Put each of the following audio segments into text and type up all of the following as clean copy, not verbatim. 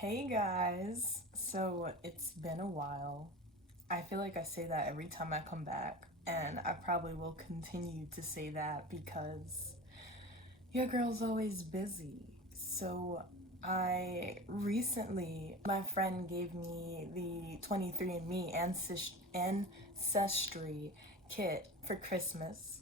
Hey guys, so it's been a while. I feel like I say that every time I come back, and I probably will continue to say that because your girl's always busy. So my friend gave me the 23andMe Ancestry kit for Christmas,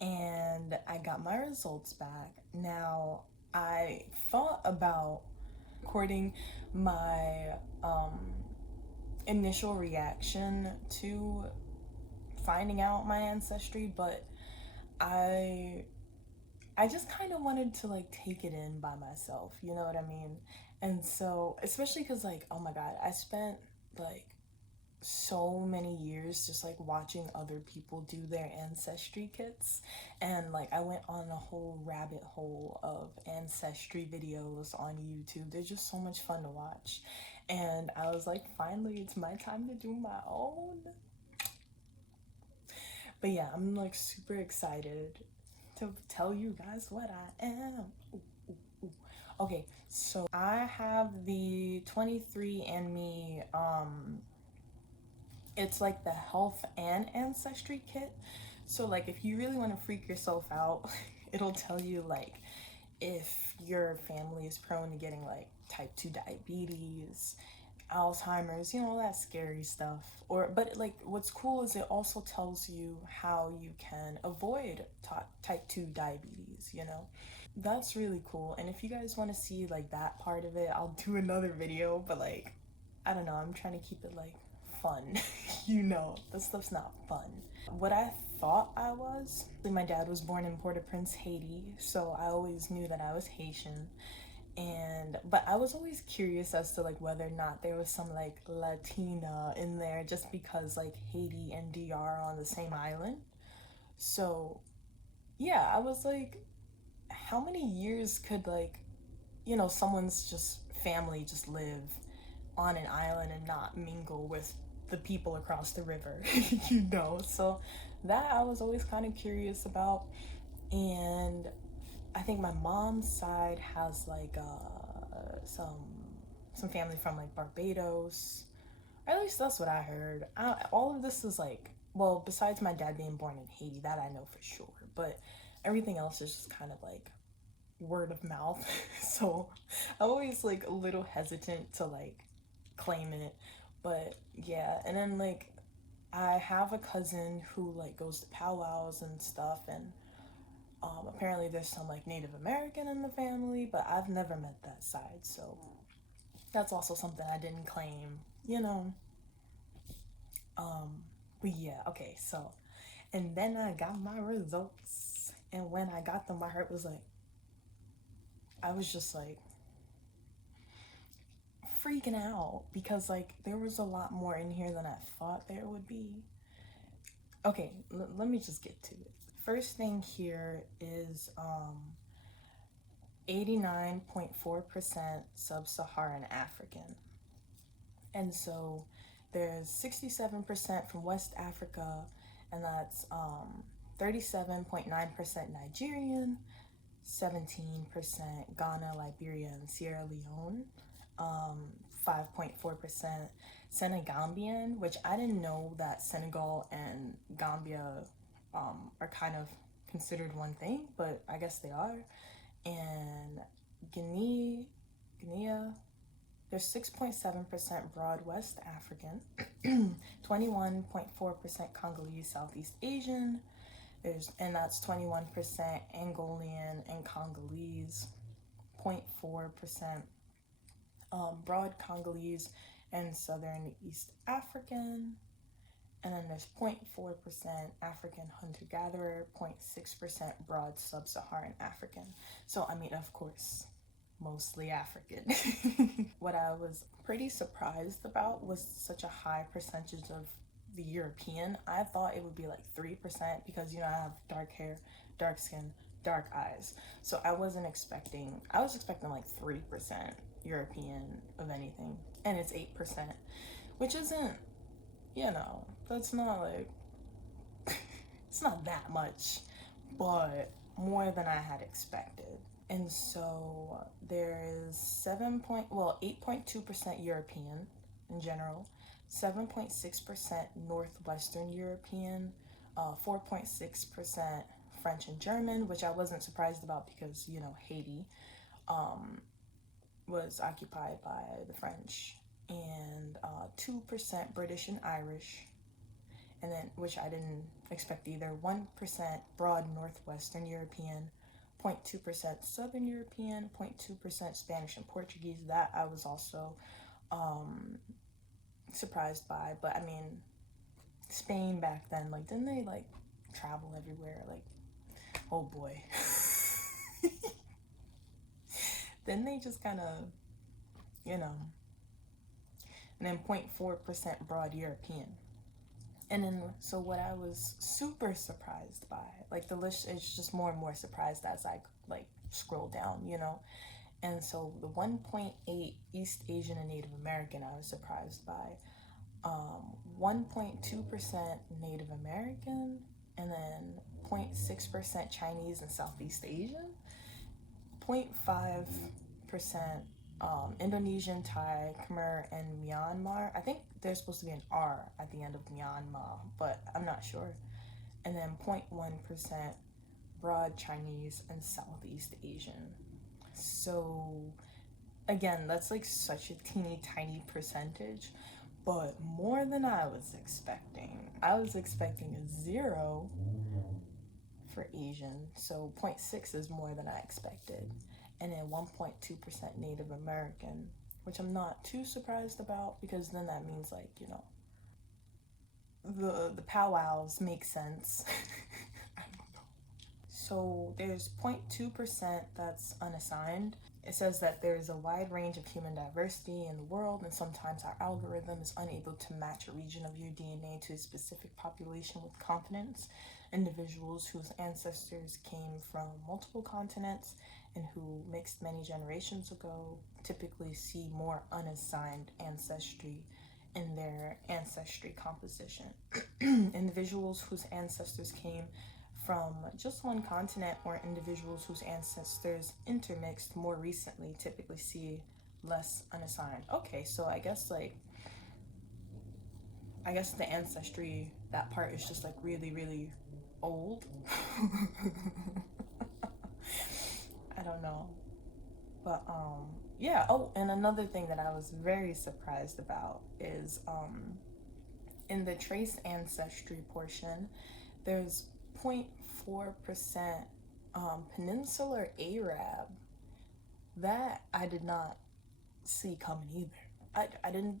and I got my results back. Now, I thought about recording my initial reaction to finding out my ancestry, but I I just kind of wanted to like take it in by myself, you know what I mean? And so, especially cuz like, oh my god, I spent like so many years just like watching other people do their ancestry kits, and like I went on a whole rabbit hole of ancestry videos on YouTube. They're just so much fun to watch, and I was like, finally it's my time to do my own. But yeah, I'm like super excited to tell you guys what I am. Ooh, ooh, ooh. Okay, so I have the 23andMe it's like the health and ancestry kit. So like if you really want to freak yourself out, it'll tell you like if your family is prone to getting like type 2 diabetes, Alzheimer's, all that scary stuff. Or but like what's cool is it also tells you how you can avoid type 2 diabetes. That's really cool. And if you guys want to see like that part of it, I'll do another video, but like I don't know, I'm trying to keep it like fun. This stuff's not fun. What I thought I was, my dad was born in Port-au-Prince, Haiti, so I always knew that I was Haitian. But I was always curious as to like whether or not there was some like Latina in there, just because like Haiti and DR are on the same island. So yeah, I was like, how many years could like someone's just family just live on an island and not mingle with the people across the river? So that I was always kind of curious about. And I think my mom's side has like some family from like Barbados, or at least that's what I heard. All of this is like, well, besides my dad being born in Haiti, that I know for sure, but everything else is just kind of like word of mouth. So I'm always like a little hesitant to like claim it. But yeah, and then like I have a cousin who like goes to powwows and stuff, and apparently there's some like Native American in the family, but I've never met that side, so that's also something I didn't claim, you know. But yeah, okay, so and then I got my results, and when I got them, my heart was like, I was just like freaking out because like there was a lot more in here than I thought there would be. Okay, let me just get to it. First thing here is 89.4% sub-Saharan African. And so there's 67% from West Africa, and that's 37.9% Nigerian, 17% Ghana, Liberia, and Sierra Leone, 5.4% Senegambian, which I didn't know that Senegal and Gambia are kind of considered one thing, but I guess they are. And Guinea, there's 6.7% Broad West African, 21.4% Congolese Southeast Asian, and that's 21% Angolian and Congolese, 0.4% Broad Congolese and Southern East African, and then there's 0.4% African hunter-gatherer, 0.6% Broad Sub-Saharan African. So I mean, of course, mostly African. What I was pretty surprised about was such a high percentage of the European. I thought it would be like 3% because I have dark hair, dark skin, dark eyes. So I was expecting like 3% European of anything, and it's 8%, which isn't, that's not like it's not that much, but more than I had expected. And so there is 8.2% European in general, 7.6% Northwestern European, 4.6% French and German, which I wasn't surprised about because, Haiti was occupied by the French, and 2% British and Irish, and then, which I didn't expect either, 1% broad Northwestern European, 0.2% Southern European, 0.2% Spanish and Portuguese. That I was also surprised by. But I mean, Spain back then, like, didn't they like travel everywhere? Like, oh boy. Then they just kind of, you know, and then 0.4% broad European. And then, so what I was super surprised by, like the list is just more and more surprised as I like scroll down, And so the 1.8 East Asian and Native American, I was surprised by. 1.2% Native American, and then 0.6% Chinese and Southeast Asian, 0.5% Indonesian, Thai, Khmer, and Myanmar. I think there's supposed to be an R at the end of Myanmar, but I'm not sure. And then 0.1% broad Chinese and Southeast Asian. So again, that's like such a teeny tiny percentage, but more than I was expecting. I was expecting a 0 for Asian, so 0.6 is more than I expected. And then 1.2% Native American, which I'm not too surprised about because then that means like, the powwows make sense. So there's 0.2% that's unassigned. It says that there's a wide range of human diversity in the world, and sometimes our algorithm is unable to match a region of your DNA to a specific population with confidence. Individuals whose ancestors came from multiple continents and who mixed many generations ago typically see more unassigned ancestry in their ancestry composition. Individuals whose ancestors came from just one continent or individuals whose ancestors intermixed more recently typically see less unassigned. Okay, so I guess the ancestry, that part is just like really, really old. I don't know. But yeah, oh, and another thing that I was very surprised about is in the trace ancestry portion, there's 0.4% peninsular Arab. That I did not see coming either. I didn't.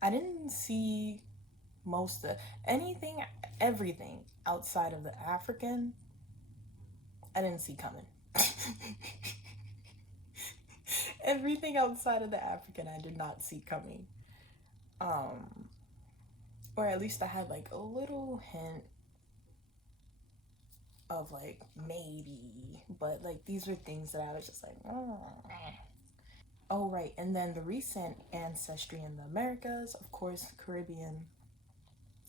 I didn't see most of everything outside of the African. I didn't see coming. Everything outside of the African, I did not see coming. Or at least I had like a little hint of like maybe, but like these were things that I was just like, oh right. And then the recent ancestry in the Americas, of course, Caribbean,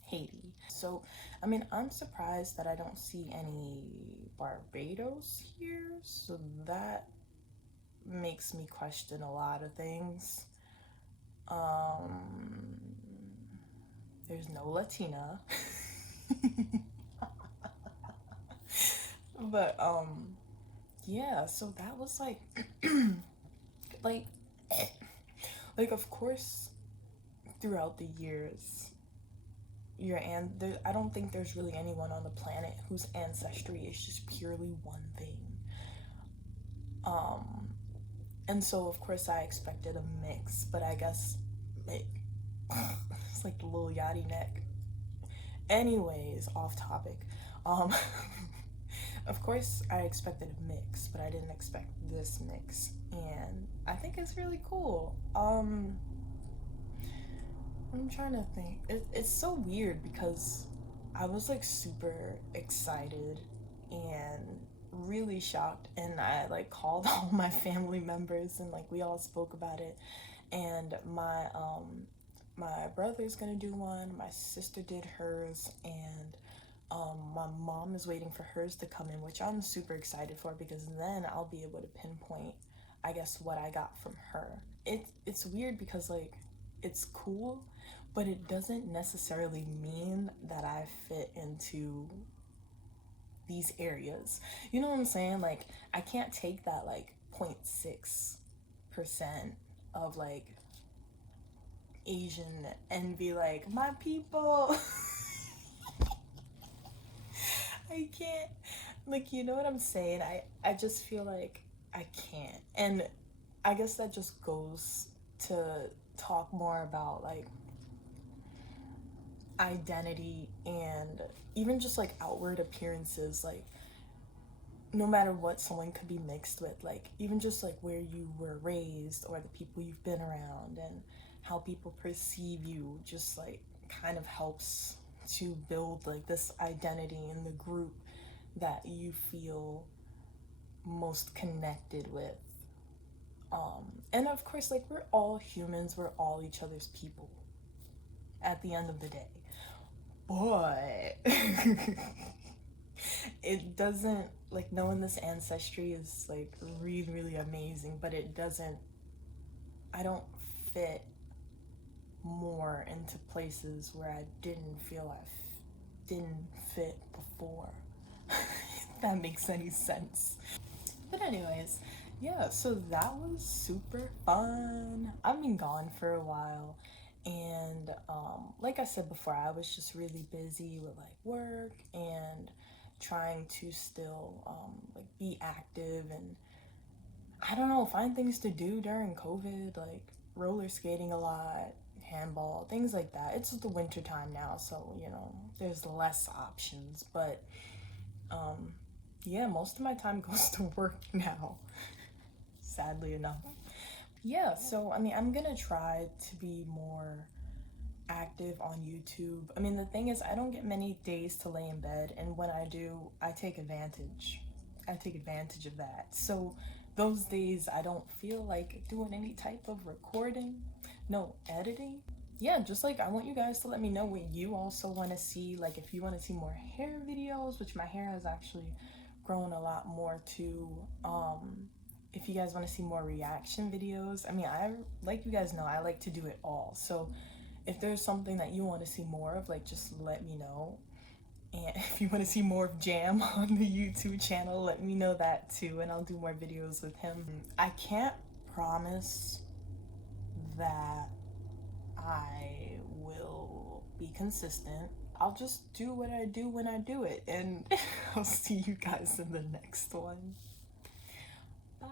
Haiti. So I mean, I'm surprised that I don't see any Barbados here, so that makes me question a lot of things. There's no Latina. But yeah, so that was like like of course throughout the years I don't think there's really anyone on the planet whose ancestry is just purely one thing. And so of course I expected a mix, but I guess it's like the little yachty neck. Anyways, off topic. Of course I expected a mix, but I didn't expect this mix, and I think it's really cool. I'm trying to think. It's so weird because I was like super excited and really shocked, and I like called all my family members and like we all spoke about it. And my brother's gonna do one, my sister did hers, and My mom is waiting for hers to come in, which I'm super excited for, because then I'll be able to pinpoint, I guess, what I got from her. It's weird because like it's cool, but it doesn't necessarily mean that I fit into these areas. You know what I'm saying? Like I can't take that like 0.6% of like Asian and be like, my people. I can't, like, you know what I'm saying? I just feel like I can't. And I guess that just goes to talk more about like identity and even just like outward appearances. Like, no matter what someone could be mixed with, like, even just like where you were raised or the people you've been around and how people perceive you, just like kind of helps to build like this identity in the group that you feel most connected with. And of course, like, we're all humans, we're all each other's people at the end of the day. But it doesn't, like, knowing this ancestry is like really, really amazing, but it doesn't, I don't fit more into places where I didn't feel didn't fit before. If that makes any sense. But anyways, yeah, so that was super fun. I've been gone for a while, and like I said before, I was just really busy with like work and trying to still like be active and I don't know, find things to do during COVID, like roller skating a lot, handball, things like that. It's the winter time now, so you know, there's less options, but um yeah, most of my time goes to work now, sadly enough. Yeah, so I mean, I'm gonna try to be more active on YouTube. I mean, the thing is, I don't get many days to lay in bed, and when I do, I take advantage. I take advantage of that. So, those days, I don't feel like doing any type of recording, no editing. Yeah, just like I want you guys to let me know what you also want to see. Like, if you want to see more hair videos, which my hair has actually grown a lot more too. If you guys want to see more reaction videos, I mean, I, like you guys know, I like to do it all. So if there's something that you want to see more of, like, just let me know. And if you want to see more of Jam on the YouTube channel, let me know that too, and I'll do more videos with him. I can't promise that I will be consistent. I'll just do what I do when I do it, and I'll see you guys in the next one. Bye.